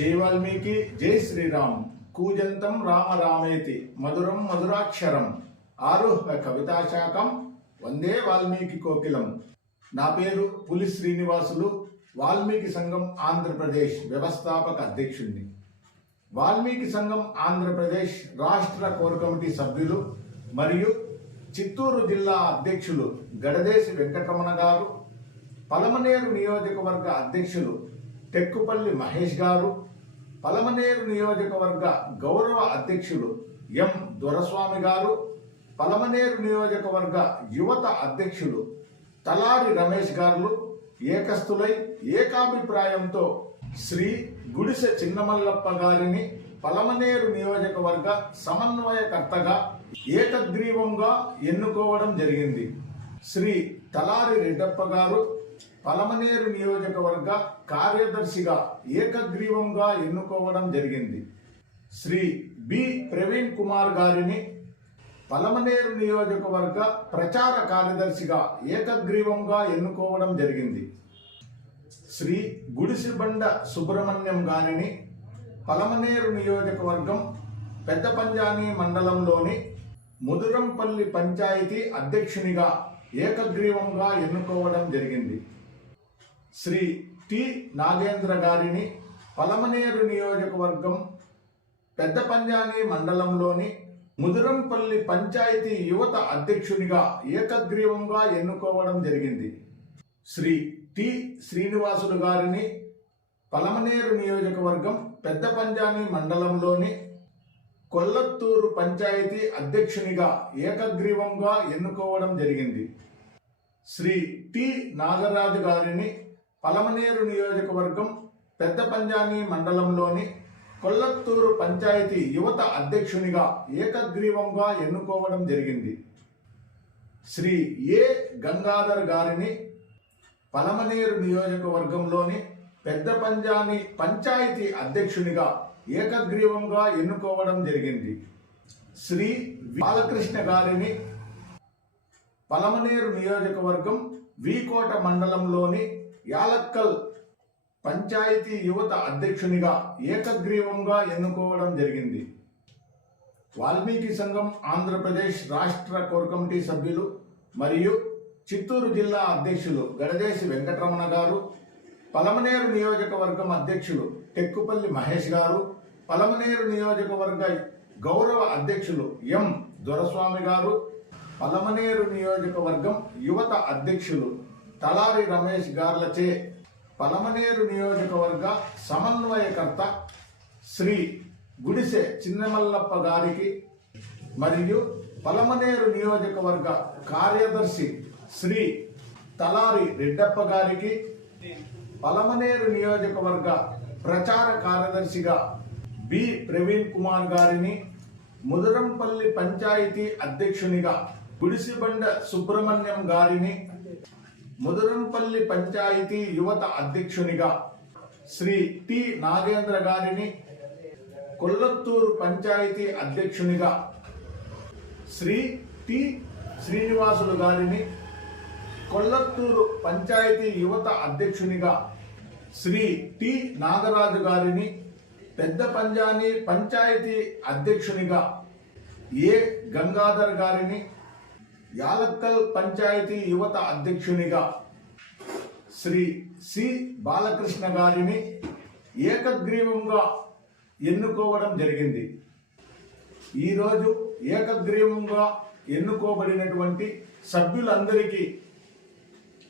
जय वाल्मीकि जय श्रीराम कूजंतं राम रामेति मधुरं मधुराक्षरम आरुह्य कविताशाकं वंदे वाल्मीकि कोकिलं। ना पेरु पुलि श्रीनिवासुलु वाल्मीकि संघं आंध्रप्रदेश व्यवस्थापक अध्यक्षुडिनि। वाल्मीकि संघं आंध्रप्रदेश राष्ट्र कोर कमिटी सभ्युलु मरियु చిత్తూరు జిల్లా అధ్యక్షులు గడదేశి వెంకటరమణ గారు, పలమనేరు నియోజకవర్గ అధ్యక్షులు టెక్కుపల్లి మహేష్ గారు, పలమనేరు నియోజకవర్గ గౌరవ అధ్యక్షులు ఎం దొరస్వామి గారు, పలమనేరు నియోజకవర్గ యువత అధ్యక్షులు తలారి రమేష్ గారు ఏకస్తులై ఏకాభిప్రాయంతో శ్రీ గుడిసె చిన్నమల్లప్ప గారిని పలమనేరు నియోజకవర్గ సమన్వయకర్తగా ఏకగ్రీవంగా ఎన్నుకోవడం జరిగింది. శ్రీ తలారి రెడ్డప్ప గారు పలమనేరు నియోజకవర్గ కార్యదర్శిగా ఏకగ్రీవంగా ఎన్నుకోవడం జరిగింది. శ్రీ బి ప్రవీణ్ కుమార్ గారిని పలమనేరు నియోజకవర్గ ప్రచార కార్యదర్శిగా ఏకగ్రీవంగా ఎన్నుకోవడం జరిగింది. శ్రీ గుడిసిబండ సుబ్రహ్మణ్యం గారిని పలమనేరు నియోజకవర్గం పెద్దపంజాని మండలంలోని ముదురంపల్లి పంచాయతీ అధ్యక్షునిగా ఏకగ్రీవంగా ఎన్నుకోవడం జరిగింది. శ్రీ టి నాగేంద్ర గారిని పలమనేరు నియోజకవర్గం పెద్దపంజాని మండలంలోని ముదురంపల్లి పంచాయతీ యువత అధ్యక్షునిగా ఏకగ్రీవంగా ఎన్నుకోవడం జరిగింది. శ్రీ టి శ్రీనివాసులు గారిని పలమనేరు నియోజకవర్గం పెద్దపంజాని మండలంలోని కొల్లత్తూరు పంచాయతీ అధ్యక్షునిగా ఏకగ్రీవంగా ఎన్నుకోవడం జరిగింది. శ్రీ టి నాగరాజు గారిని పలమనేరు నియోజకవర్గం పెద్దపంజాని మండలంలోని కొల్లత్తూరు పంచాయతీ యువత అధ్యక్షునిగా ఏకగ్రీవంగా ఎన్నుకోవడం జరిగింది. శ్రీ ఏ గంగాధర్ గారిని పలమనేరు నియోజకవర్గంలోని పెద్దపంజాని పంచాయతీ అధ్యక్షునిగా ఏకగ్రీవంగా ఎన్నుకోవడం జరిగింది. శ్రీ బాలకృష్ణ గారిని పలమనేరు నియోజకవర్గం వీకోట మండలంలోని యాలక్కల్ పంచాయతీ యువత అధ్యక్షునిగా ఏకగ్రీవంగా ఎన్నుకోవడం జరిగింది. వాల్మీకి సంఘం ఆంధ్రప్రదేశ్ రాష్ట్ర కోర్ కమిటీ సభ్యులు మరియు చిత్తూరు జిల్లా అధ్యక్షులు గడదేశి వెంకటరమణ గారు, పలమనేరు నియోజకవర్గం అధ్యక్షులు టెక్కుపల్లి మహేష్ గారు, పలమనేరు నియోజకవర్గ గౌరవ అధ్యక్షులు ఎం దొరస్వామి గారు, పలమనేరు నియోజకవర్గం యువత అధ్యక్షులు తలారి రమేష్ గార్లచే పలమనేరు నియోజకవర్గ సమన్వయకర్త శ్రీ గుడిసె చిన్నమల్లప్ప గారికి మరియు పలమనేరు నియోజకవర్గ కార్యదర్శి శ్రీ తలారి రెడ్డప్ప గారికి, పలమనేరు నియోజకవర్గ ప్రచార కార్యదర్శిగా బి ప్రవీణ్ కుమార్ గారిని, ముదురంపల్లి పంచాయతీ అధ్యక్షునిగా గుడిసిబండ సుబ్రహ్మణ్యం గారిని, ముదురంపల్లి పంచాయతీ యువత అధ్యక్షునిగా శ్రీ టి నాగేంద్ర గారిని, కొల్లత్తూరు పంచాయతీ అధ్యక్షునిగా శ్రీ టి శ్రీనివాసులు గారిని, కొల్లత్తూరు పంచాయతీ యువత అధ్యక్షునిగా శ్రీ టి నాగరాజు గారిని, పెద్దపంజాని పంచాయతీ అధ్యక్షునిగా ఏ గంగాధర్ గారిని, యాలక్కల్ పంచాయతీ యువత అధ్యక్షునిగా శ్రీ సి బాలకృష్ణ గారిని ఏకగ్రీవంగా ఎన్నుకోవడం జరిగింది. ఈరోజు ఏకగ్రీవంగా ఎన్నుకోబడినటువంటి సభ్యులందరికీ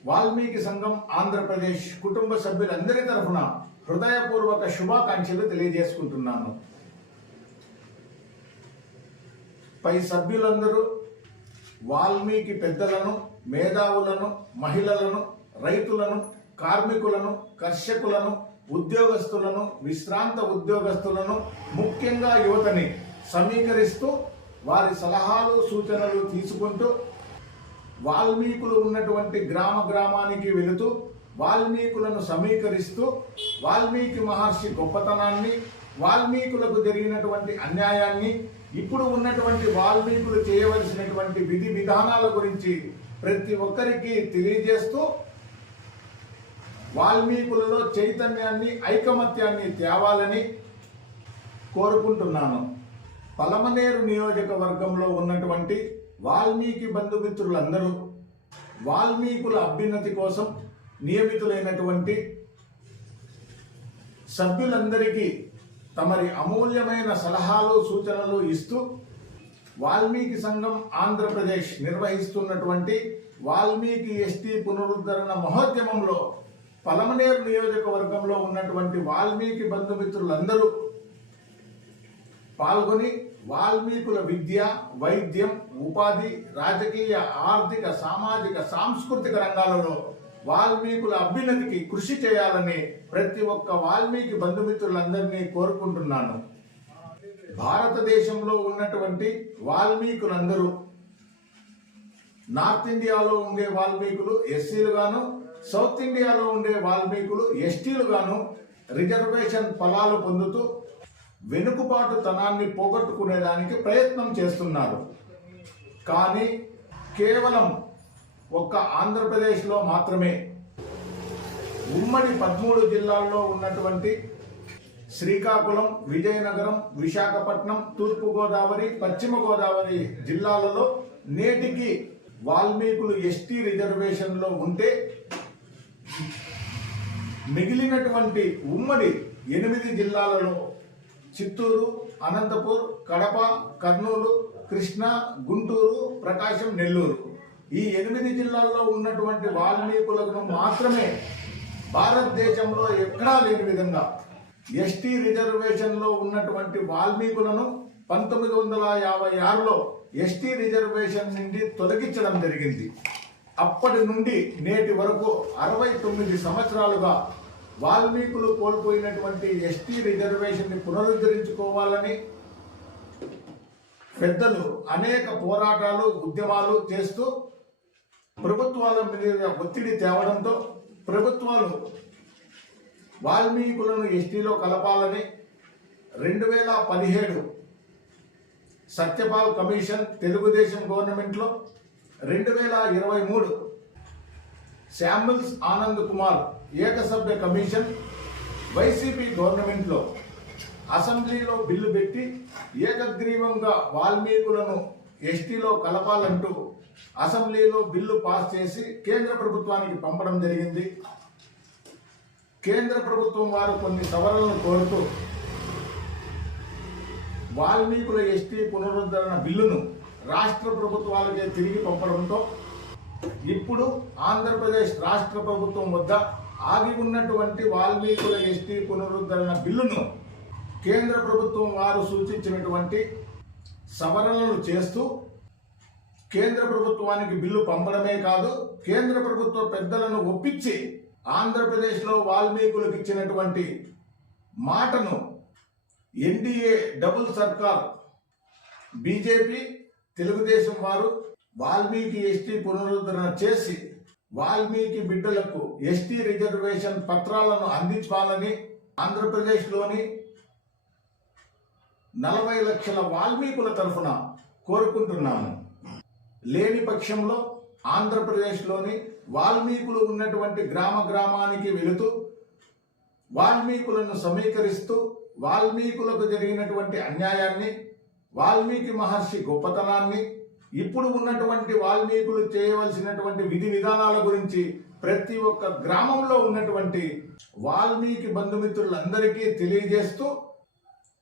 వాల్మీకి సంఘం ఆంధ్రప్రదేశ్ కుటుంబ సభ్యులందరి తరఫున హృదయపూర్వక శుభాకాంక్షలు తెలియజేసుకుంటున్నాను. పై సభ్యులందరూ వాల్మీకి పెద్దలను, మేధావులను, మహిళలను, రైతులను, కార్మికులను, కర్షకులను, ఉద్యోగస్తులను, విశ్రాంత ఉద్యోగస్తులను, ముఖ్యంగా యువతని సమీకరిస్తూ వారి సలహాలు సూచనలు తీసుకుంటూ వాల్మీకులు ఉన్నటువంటి గ్రామానికి వెళుతూ వాల్మీకులను సమీకరిస్తూ వాల్మీకి మహర్షి గొప్పతనాన్ని, వాల్మీకులకు జరిగినటువంటి అన్యాయాన్ని, ఇప్పుడు ఉన్నటువంటి వాల్మీకులు చేయవలసినటువంటి విధి విధానాల గురించి ప్రతి ఒక్కరికి తెలియజేస్తూ వాల్మీకులలో చైతన్యాన్ని, ఐకమత్యాన్ని తేవాలని కోరుకుంటున్నాను. పలమనేరు నియోజకవర్గంలో ఉన్నటువంటి వాల్మీకి బంధుమిత్రులందరూ వాల్మీకుల అభ్యున్నతి కోసం నియమితులైనటువంటి సభ్యులందరికీ తమరి అమూల్యమైన సలహాలు, సూచనలు ఇస్తూ వాల్మీకి సంఘం ఆంధ్రప్రదేశ్ నిర్వహిస్తున్నటువంటి వాల్మీకి ఎస్టీ పునరుద్ధరణ మహోద్యమంలో పలమనేరు నియోజకవర్గంలో ఉన్నటువంటి వాల్మీకి బంధుమిత్రులందరూ పాల్గొని వాల్మీకుల విద్య, వైద్యం, ఉపాధి, రాజకీయ, ఆర్థిక, సామాజిక, సాంస్కృతిక రంగాలలో వాల్మీకుల అభ్యున్నతికి కృషి చేయాలని ప్రతి ఒక్క వాల్మీకి బంధుమిత్రులందరినీ కోరుకుంటున్నాను. భారతదేశంలో ఉన్నటువంటి వాల్మీకులందరూ నార్త్ ఇండియాలో ఉండే వాల్మీకులు ఎస్సీలు గాను, సౌత్ ఇండియాలో ఉండే వాల్మీకులు ఎస్టీలు గాను రిజర్వేషన్ ఫలాలు పొందుతూ వెనుకబాటుతనాన్ని పోగొట్టుకునేదానికి ప్రయత్నం చేస్తున్నారు. కానీ కేవలం ఒక్క ఆంధ్రప్రదేశ్లో మాత్రమే ఉమ్మడి 13 జిల్లాల్లో ఉన్నటువంటి శ్రీకాకుళం, విజయనగరం, విశాఖపట్నం, తూర్పుగోదావరి, పశ్చిమ గోదావరి జిల్లాలలో నేటికి వాల్మీకులు ఎస్టీ రిజర్వేషన్లో ఉంటే మిగిలినటువంటి ఉమ్మడి 8 జిల్లాలలో చిత్తూరు, అనంతపూర్, కడప, కర్నూలు, కృష్ణా, గుంటూరు, ప్రకాశం, నెల్లూరు ఈ 8 జిల్లాల్లో ఉన్నటువంటి వాల్మీకులకు మాత్రమే భారతదేశంలో ఎక్కడా లేని విధంగా ఎస్టీ రిజర్వేషన్లో ఉన్నటువంటి వాల్మీకులను 1956లో ఎస్టీ రిజర్వేషన్ నుండి తొలగించడం జరిగింది. అప్పటి నుండి నేటి వరకు 69 సంవత్సరాలుగా వాల్మీకులు కోల్పోయినటువంటి ఎస్టీ రిజర్వేషన్ ని పునరుద్ధరించుకోవాలని పెద్దలు అనేక పోరాటాలు, ఉద్యమాలు చేస్తూ ప్రభుత్వాల మీద ఒత్తిడి తేవడంతో ప్రభుత్వాలు వాల్మీకులను ఎస్టీలో కలపాలని 2017 సత్యపాల్ కమిషన్ తెలుగుదేశం గవర్నమెంట్లో, 2023 శామ్యుల్స్ ఆనంద్ కుమార్ ఏకసభ్య కమిషన్ వైసీపీ గవర్నమెంట్లో అసెంబ్లీలో బిల్లు పెట్టి ఏకగ్రీవంగా వాల్మీకులను ఎస్టీలో కలపాలంటూ అసెంబ్లీలో బిల్లు పాస్ చేసి కేంద్ర ప్రభుత్వానికి పంపడం జరిగింది. కేంద్ర ప్రభుత్వం వారు కొన్ని సవరణలు కోరుతూ వాల్మీకుల ఎస్టీ పునరుద్ధరణ బిల్లును రాష్ట్ర ప్రభుత్వాలకే తిరిగి పంపడంతో ఇప్పుడు ఆంధ్రప్రదేశ్ రాష్ట్ర ప్రభుత్వం వద్ద ఆగి ఉన్నటువంటి వాల్మీకుల ఎస్టీ పునరుద్ధరణ బిల్లును కేంద్ర ప్రభుత్వం వారు సూచించినటువంటి సవరణలు చేస్తూ కేంద్ర ప్రభుత్వానికి బిల్లు పంపడమే కాదు, కేంద్ర ప్రభుత్వ పెద్దలను ఒప్పించి ఆంధ్రప్రదేశ్లో వాల్మీకులకు ఇచ్చినటువంటి మాటను ఎన్డీఏ డబుల్ సర్కార్ బీజేపీ, తెలుగుదేశం వారు వాల్మీకి ఎస్టీ పునరుద్ధరణ చేసి వాల్మీకి బిడ్డలకు ఎస్టీ రిజర్వేషన్ పత్రాలను అందించాలని ఆంధ్రప్రదేశ్లోని 40 లక్షల వాల్మీకుల తరఫున కోరుకుంటున్నాను. లేని పక్షంలో ఆంధ్రప్రదేశ్లోని వాల్మీకులు ఉన్నటువంటి గ్రామానికి వెళుతూ వాల్మీకులను సమీకరిస్తూ వాల్మీకులకు జరిగినటువంటి అన్యాయాన్ని, వాల్మీకి మహర్షి గొప్పతనాన్ని, ఇప్పుడు ఉన్నటువంటి వాల్మీకులు చేయవలసినటువంటి విధి విధానాల గురించి ప్రతి ఒక్క గ్రామంలో ఉన్నటువంటి వాల్మీకి బంధుమిత్రులందరికీ తెలియజేస్తూ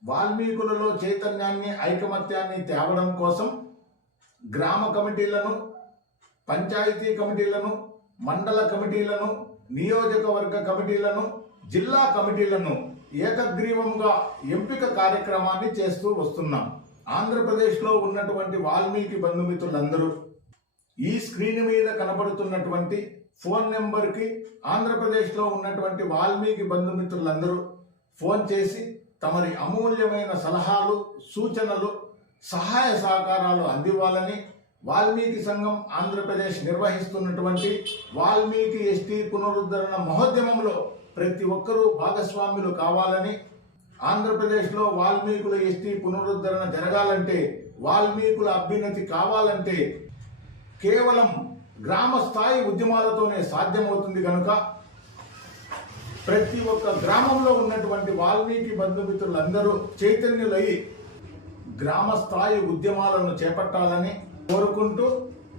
వాల్మీకులలో చైతన్యాన్ని, ఐకమత్యాన్ని తేవడం కోసం గ్రామ కమిటీలను, పంచాయతీ కమిటీలను, మండల కమిటీలను, నియోజకవర్గ కమిటీలను, జిల్లా కమిటీలను ఏకగ్రీవంగా ఎంపిక కార్యక్రమాన్ని చేస్తూ వస్తున్నాం. ఆంధ్రప్రదేశ్లో ఉన్నటువంటి వాల్మీకి బంధుమిత్రులందరూ ఈ స్క్రీన్ మీద కనబడుతున్నటువంటి ఫోన్ నెంబర్కి ఆంధ్రప్రదేశ్లో ఉన్నటువంటి వాల్మీకి బంధుమిత్రులందరూ ఫోన్ చేసి తమరి అమూల్యమైన సలహాలు, సూచనలు, సహాయ సహకారాలు అందివ్వాలని వాల్మీకి సంఘం ఆంధ్రప్రదేశ్ నిర్వహిస్తున్నటువంటి వాల్మీకి ఎస్టీ పునరుద్ధరణ మహోద్యమంలో ప్రతి ఒక్కరూ భాగస్వాములు కావాలని, ఆంధ్రప్రదేశ్లో వాల్మీకుల ఎస్టీ పునరుద్ధరణ జరగాలంటే, వాల్మీకుల అభ్యున్నతి కావాలంటే కేవలం గ్రామ స్థాయి ఉద్యమాలతోనే సాధ్యమవుతుంది కనుక ప్రతి ఒక్క గ్రామంలో ఉన్నటువంటి వాల్మీకి బంధుమిత్రులందరూ చైతన్యులై గ్రామ స్థాయి ఉద్యమాలను చేపట్టాలని కోరుకుంటూ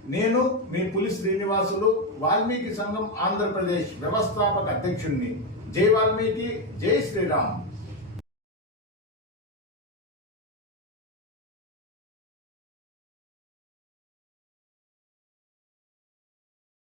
నేను మీ పులి శ్రీనివాసులు, వాల్మీకి సంఘం ఆంధ్రప్రదేశ్ వ్యవస్థాపక అధ్యక్షుడిని. జై వాల్మీకి, జై శ్రీరామ్.